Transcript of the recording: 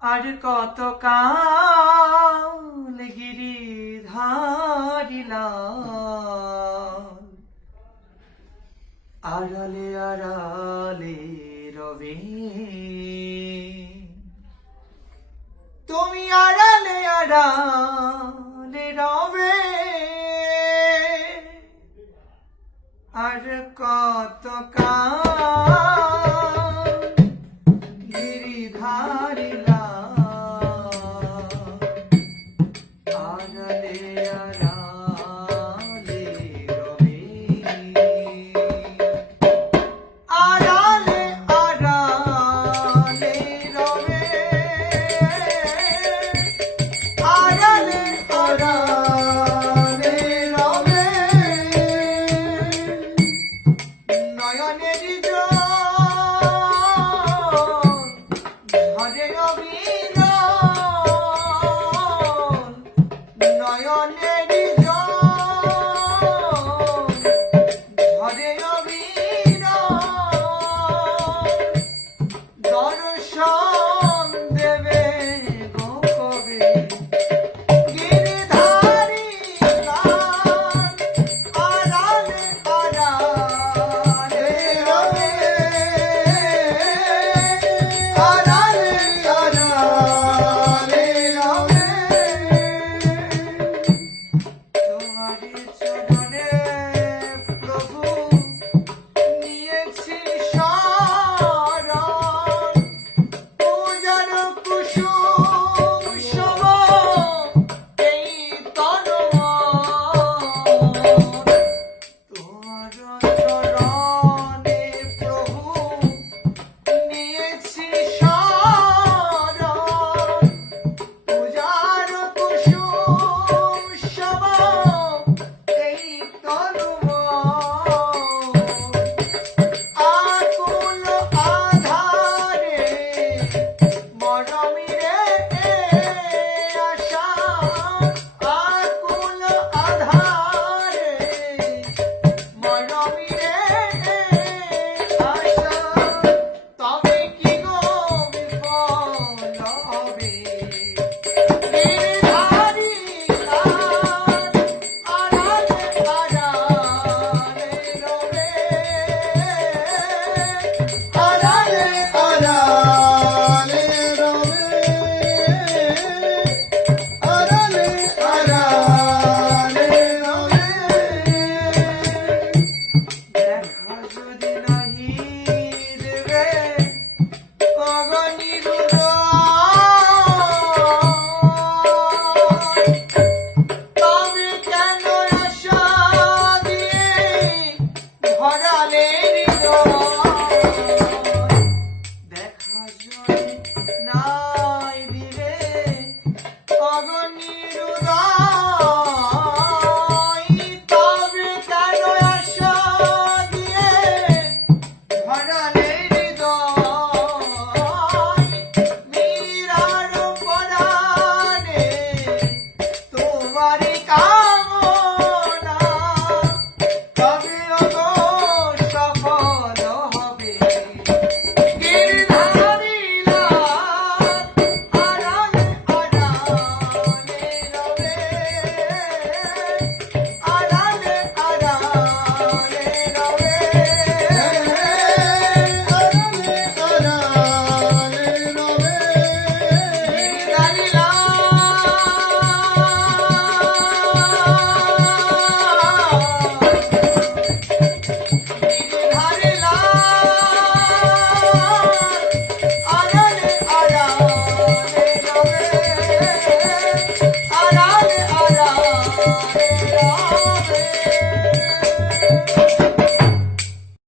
আর কত কাল গিরিধারিলাম আড়ালে আড়ালে রবে তুমি আড়ালে আড়ালে রবে আর কত কাল গিরিধারিলাম আড়ালে আড়ালে রবে আড়ালে আড়ালে রবে আড়ালে আড়ালে রবে নয়নের জল ঝরে অবিরল নয়নের জল ঝরে অবিরল দর্শন দেবে গো কবে গিরিধারিলাম আড়ালে আড়ালে রবে আড়ালে আড়ালে রবে তোমারি চরণে প্রভু নিয়েছি শরণ পূজার কুসুম সম এই তনমন তোমার চরণে প্রভু নিয়েছি শরণ পূজার কুসুম সম এই তনমন আকুল আধারে মরমিরে আশা আকুল আধারে মরমিরে আশা তবে কি গো বিফল হবে গিরিধারিলাম আড়ালে আড়ালে রবে আড়ালে আড়ালে রবে আড়ালে আড়ালে রবে দেখা যদি নাহি দেবে তবে কেন আশা দিয়ে ভরালে হৃদয় দেখা যদি না